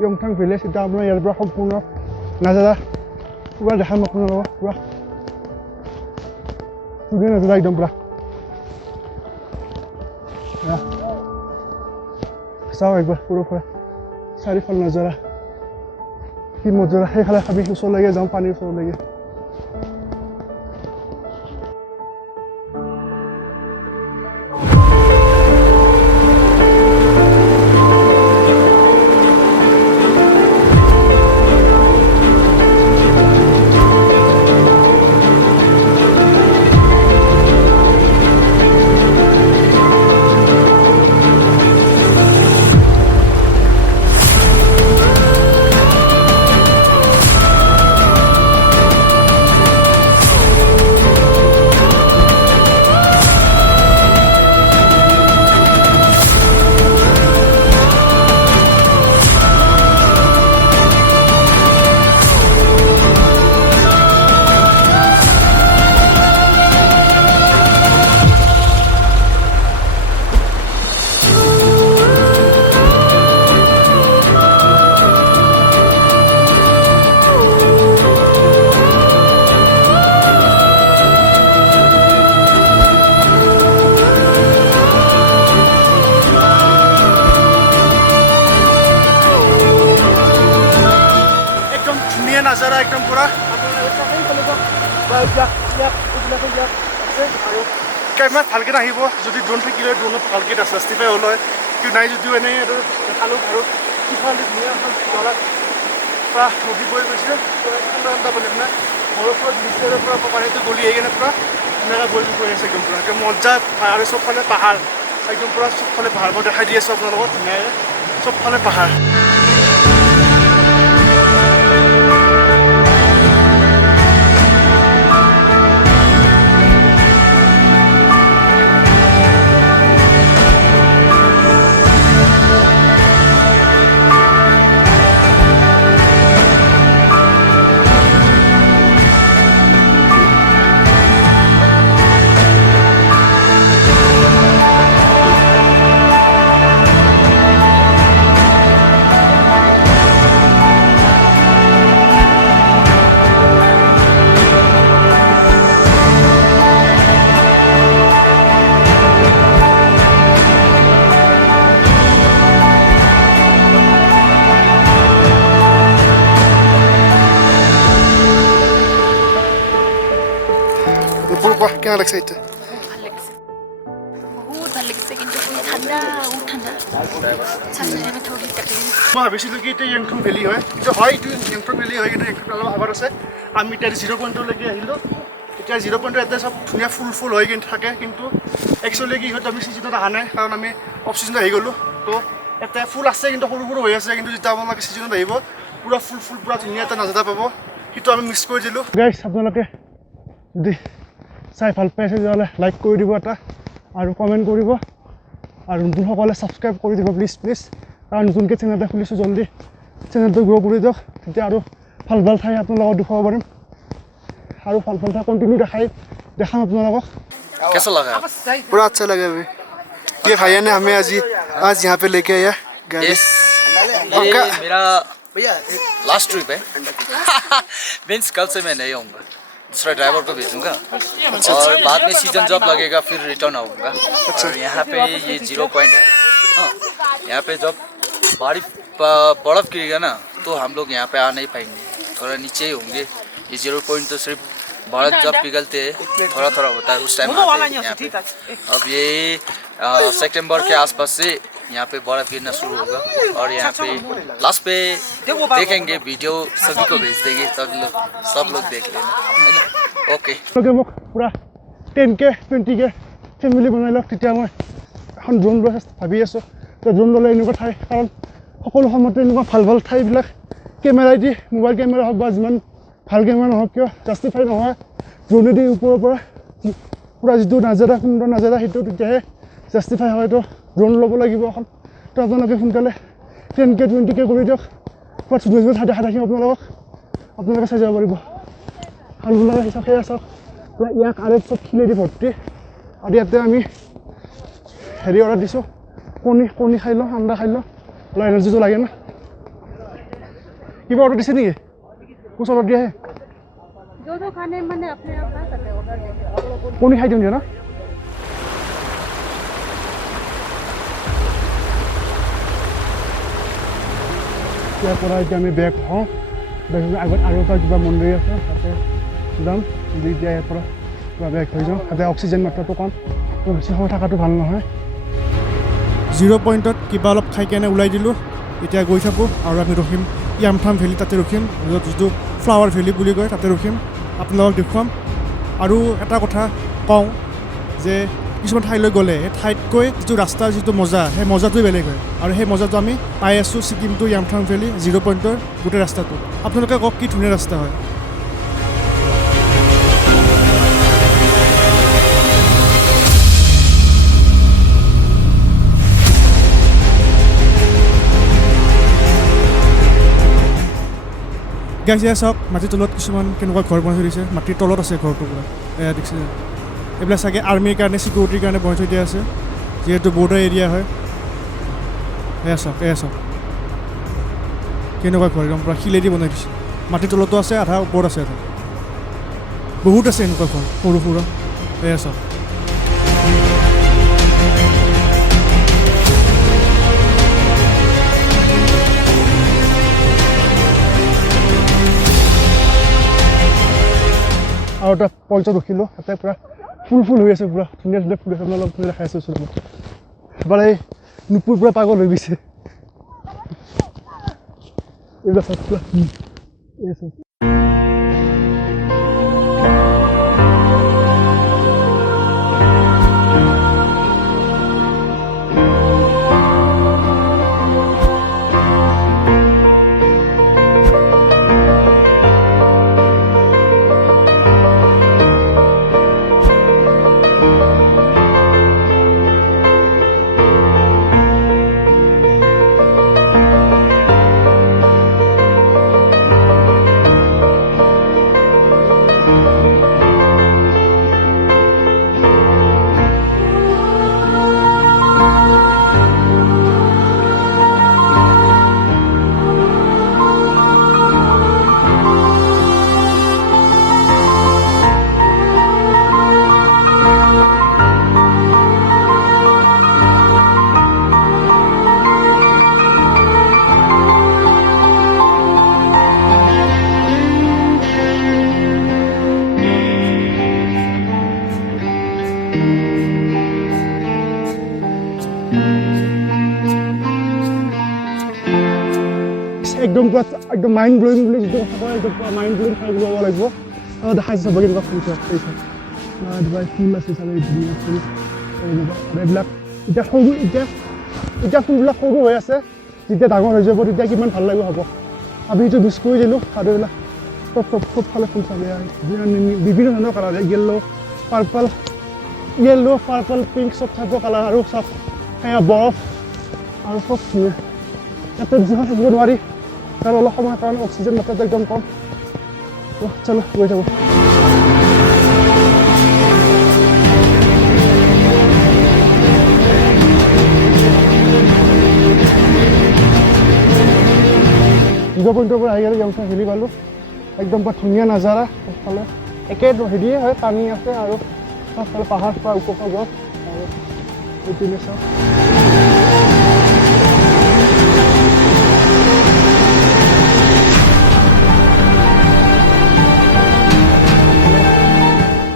Yumthang village এতিয়া আপোনাৰ ইয়াৰ পৰা সম্পূৰ্ণ নাজাৰা পুৰা দেখাম আপোনালোকক পুৰা ধুনীয়া নাজাৰা একদম পুৰা চাওঁ একবাৰ পুৰো পুৰা চাৰিফাল নজাৰা কি মজা সেইফালে খাবি ওচৰলৈকে যাওঁ পানীৰ ওচৰলৈকে নাজাৰা একদম পুৰা কেমেৰাত ভালকৈ নাহিব যদি ড্ৰোন থাকিলে ড্ৰোনত ভালকৈ জাষ্টিফাই হ'ল হয় কিন্তু নাই যদিও এনেই আৰু দেখালোঁ আৰু সিফালে ধুনীয়া এখন জলাত পুৰা নদী বৈ গৈছে ঠাণ্ডা ঠাণ্ডা পানী আপোনাৰ বৰফৰ দৃশ্যৰ পৰা পানীটো গলি আহি কিনে পুৰা ধুনীয়াকৈ বৈ গৈ আছে একদম পুৰা একদম মজা আৰু চবফালে পাহাৰ একদম পুৰা চবফালে পাহাৰ মই দেখাই দি আছোঁ আপোনালোকক ধুনীয়াকৈ চবফালে পাহাৰ কেমন লাগছে এটা বহুত ভাল লাগিছে কিন্তু ঠাণ্ডা ঠাণ্ডা মই ভাবিছিলোঁ কি এতিয়া য়াংথং ভেলী হয় কিন্তু হয় এইটো য়াংথং ভেলী হয় কিন্তু য়াংথং অলপ আগত আছে আমি এতিয়া 0 পইণ্টলৈকে আহিলোঁ এতিয়া 0 পইণ্টত এতিয়া চব ধুনীয়া ফুল হৈ কিন্তু থাকে কিন্তু একচুৱেলি কি হয় আমি ছিজনত অহা নাই কাৰণ আমি অফ ছিজনত আহি গ'লোঁ তো ইয়াতে ফুল আছে কিন্তু সৰু সৰু হৈ আছে কিন্তু যেতিয়া আপোনালোকে ছিজনত আহিব পুৰা ফুল পুৰা ধুনীয়া এটা নাজাৰা পাব সেইটো আমি মিছ কৰি দিলোঁ গাইজ আপোনালোকে যদি চাই ভাল পাইছে তেতিয়াহ'লে লাইক কৰি দিব এটা আৰু কমেণ্ট কৰিব আৰু নতুনসকলে ছাবস্ক্ৰাইব কৰি দিব প্লিজ কাৰণ নতুনকৈ চেনেল এটা খুলিছোঁ জল্দি চেনেলটো গ্ৰ' কৰি দিয়ক তেতিয়া আৰু ভাল ঠাই আপোনালোকক দেখুৱাব পাৰিম আৰু ভাল ঠাই কণ্টিনিউ দেখাম আপোনালোকক कैसा लगा पूरा अच्छा लगा अभी ये भैया ने हमें आज यहाँ पे लेके आया गाड़ी ये मेरा लास्ट ट्रिप है मीन्स कल से मैं नहीं आऊँगा दूसरा ड्राइवर को भेजूंगा और बाद में सीजन जब लगेगा फिर रिटर्न आऊँगा और यहाँ पे ये 0 पॉइंट है हाँ यहाँ पे जब बर्फ़ गिरेगा ना तो हम लोग यहाँ पे आ नहीं पाएंगे थोड़ा नीचे ही होंगे ये 0 पॉइंट तो सिर्फ बर्फ़ जब पिघलते थोड़ा होता है उस टाइम आते हैं यहाँ पे अब ये सितंबर के आसपास से यहाँ पे बर्फ़ गिरना शुरू होगा और यहाँ पे लास्ट पे देखेंगे वीडियो सभी को भेज देंगे सब लोग देख लेना है ना ओके মোক পুৰা 10K 20K ফেমিলি বনাই লওক তেতিয়া মই এখন ড্ৰোন লৈ ভাবি আছোঁ ড্ৰোন ল'লে এনেকুৱা ঠাই কাৰণ সকলো সময়তে এনেকুৱা ভাল ঠাইবিলাক কেমেৰা দি মোবাইল কেমেৰা হওক বা যিমান ভাল কেমেৰা নহওক কিয় জাষ্টিফাই নহয় ড্ৰোনেদি ওপৰৰ পৰা পুৰা যিটো নাজাৰা সুন্দৰ নাজাৰা সেইটো তেতিয়াহে জাষ্টিফাই হয় তো ড্ৰোন ল'ব লাগিব এখন তো আপোনালোকে সোনকালে 10K 20K কৰি দিয়ক পুৰা ধুনীয়া ঠাই দেখাই থাকিম আপোনালোকে চাই যাব পাৰিব আৰু ওলাই হিচাপ সেয়া চাওক পুৰা ইয়াক আৰু চব খিলেদি ভৰ্তি আৰু ইয়াতে আমি হেৰি অৰ্ডাৰ দিছোঁ কণী খাই লওঁ আন্দা খাই লওঁ অলপ এনাৰ্জিটো লাগে না কিবা অৰ্ডাৰ দিছে নেকি কুছ অৰ্ডাৰ দিয়াহে जो जो खाने मैंने अपने आप ला सकते ऑर्डर देके কণী খাই দিওঁ দিয়া না ইয়াৰ পৰা এতিয়া আমি বেগ হওঁ বেগ আগত আৰু এটা কিবা মন্দিৰ আছে তাতে যাম দি এতিয়া ইয়াৰ পৰা কিবা বেগ হৈ যাওঁ তাতে অক্সিজেন মাত্ৰাটো কম বেছি সময় থকাটো ভাল নহয় 0 পইণ্টত কিবা অলপ খাই কেনে ওলাই দিলোঁ এতিয়া গৈ থাকোঁ আৰু আমি ৰখিম ইয়ামথাম ভেলী তাতে ৰখিম য'ত যিটো ফ্লাৱাৰ ভেলী বুলি কয় তাতে ৰখিম আপোনালোকক দেখুৱাম আৰু এটা কথা কওঁ যে কিছুমান ঠাইলৈ গ'লে সেই ঠাইতকৈ যিটো ৰাস্তাৰ যিটো মজা সেই মজাটোৱে বেলেগ হয় আৰু সেই মজাটো আমি পাই আছোঁ ছিকিম টু ইয়ামথাং ভেলী 0 পইণ্টৰ গোটেই ৰাস্তাটো আপোনালোকে কওক কি ধুনীয়া ৰাস্তা হয় গাইজ এয়া চাওক মাটিৰ তলত কিছুমান কেনেকুৱা ঘৰ বনাই থৈ দিছে মাটিৰ তলত আছে ঘৰটো পুৰা এয়া দেখিছে এইবিলাক চাগে আৰ্মিৰ কাৰণে চিকিউৰিটিৰ কাৰণে বনাই থৈ দিয়া আছে যিহেতু বৰ্ডাৰ এৰিয়া হয় এয়া চাওক কেনেকুৱা ঘৰ একদম পূৰা শিলেদি বনাই দিছে মাটিৰ তলতো আছে আধা ওপৰত আছে আধা বহুত আছে এনেকুৱা ঘৰ সৰু সুৰা এয়া চাওক আৰু এটা পৰ্যায়ত ৰখিলোঁ তাতে পূৰা ফুল হৈ আছে পূৰা ধুনীয়া ধুনীয়া ফুল আছে অলপ ধুনীয়া দেখাই আছোঁ ওচৰত এবাৰ এই নুপুৰ পূৰা পাগল হৈ গৈছে এইবিলাক চাওক পূৰা এই চাওক একদম পুৰা একদম মাইণ্ড ব্লয়িং বুলি যিটো কথা কয় একদম পুৰা মাইণ্ড ব্লয়িং ঠাই বুলি ক'ব লাগিব আৰু দেখাইছে চাব কেনেকুৱা ফুল চাওক ফুল আছে চাগে ধুনীয়া ফুল এইবিলাক এতিয়া সৰু এতিয়া ফুলবিলাক সৰু হৈ আছে যেতিয়া ডাঙৰ হৈ যাব তেতিয়া কিমান ভাল লাগিব হ'ব আমি এইটো মিছ কৰি দিলোঁ আৰু এইবিলাক চব ফালে ফুল চালে বিভিন্ন ধৰণৰ কালাৰ য়েল্ল' পাৰ্পল পিংক চব টাইপৰ কালাৰ আৰু চব সেয়া বৰফ আৰু চব ধুনীয়া ইয়াতে বেছিখন থাকিব নোৱাৰি কাৰণ অলপ সময়ৰ কাৰণে অক্সিজেন মাত্ৰাটো একদম কম চলো গৈ থাকোঁ জিৰ' পইণ্টৰ পৰা আহি গ'লে ইয়ামথাং ভেলী পালোঁ একদম পুৰা ধুনীয়া নাজাৰা চবফালে একে হেৰিয়ে হয় পানী আছে আৰু চবফালে পাহাৰ পৰা ওপৰ গছ আৰু এইপিনে চাওক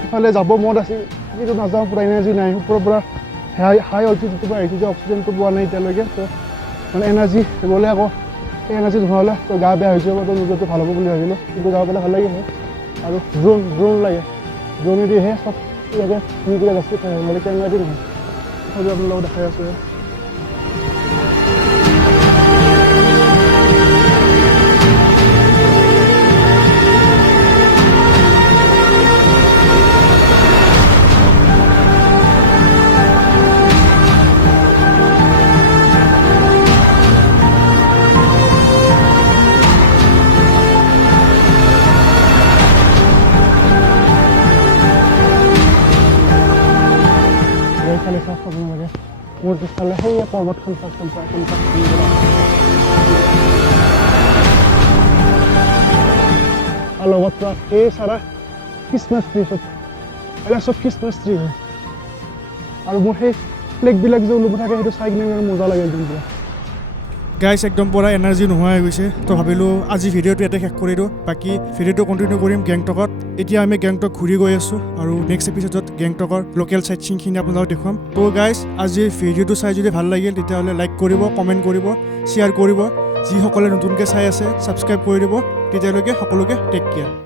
ইফালে যাব মন আছিল কিন্তু নাযাওঁ পূৰা এনাৰ্জি নাই ওপৰৰ পৰা হাই অল্টিটিউডৰ পৰা আহিছোঁ যে অক্সিজেনটো পোৱা নাই এতিয়ালৈকে তো মানে এনাৰ্জি গ'লে আকৌ এই এনাৰ্জি নহ'লে তো গা বেয়া হৈ যাব তো নিজৰটো ভাল হ'ব বুলি ভাবিলোঁ কিন্তু যাব পেলাই ভাল লাগে হয় আৰু ড্ৰোন লাগে ড্ৰোনেদিহে চব ইয়াতে ঘূৰি ঘূৰি ৰাস্তাত নহ'লে কেমেৰাদি নহয় তথাপিও আপোনালোকক দেখাই আছোঁ এইফালে চাওক আপোনালোকে মোৰ পিছফালে সেই পৰ্বতখন চাওকচোন প্ৰায় কেনেকুৱা আৰু লগত পুৰা এই চাৰা খ্ৰীষ্টমাছ ট্ৰী চব এইবিলাক চব খ্ৰীষ্টমাছ ট্ৰী হয় আৰু মোৰ সেই ফ্লেগবিলাক যে ওলমি থাকে সেইটো চাই কিনে মোৰ মজা লাগে একদম পুৰা গাইছ একদম পুৰা এনাৰ্জি নোহোৱা হৈ গৈছে তো ভাবিলোঁ আজি ভিডিঅ'টো ইয়াতে শেষ কৰি দিওঁ বাকী ভিডিঅ'টো কণ্টিনিউ কৰিম গেংটকত এতিয়া আমি গেংটক ঘূৰি গৈ আছোঁ আৰু নেক্সট এপিছ'ডত গেংটকৰ লোকেল চাইট চিনখিনি আপোনালোকক দেখুৱাম তো গাইছ আজি ভিডিঅ'টো চাই যদি ভাল লাগিল তেতিয়াহ'লে লাইক কৰিব কমেণ্ট কৰিব শ্বেয়াৰ কৰিব যিসকলে নতুনকৈ চাই আছে ছাবস্ক্ৰাইব কৰি দিব তেতিয়ালৈকে সকলোকে টেক কেয়াৰ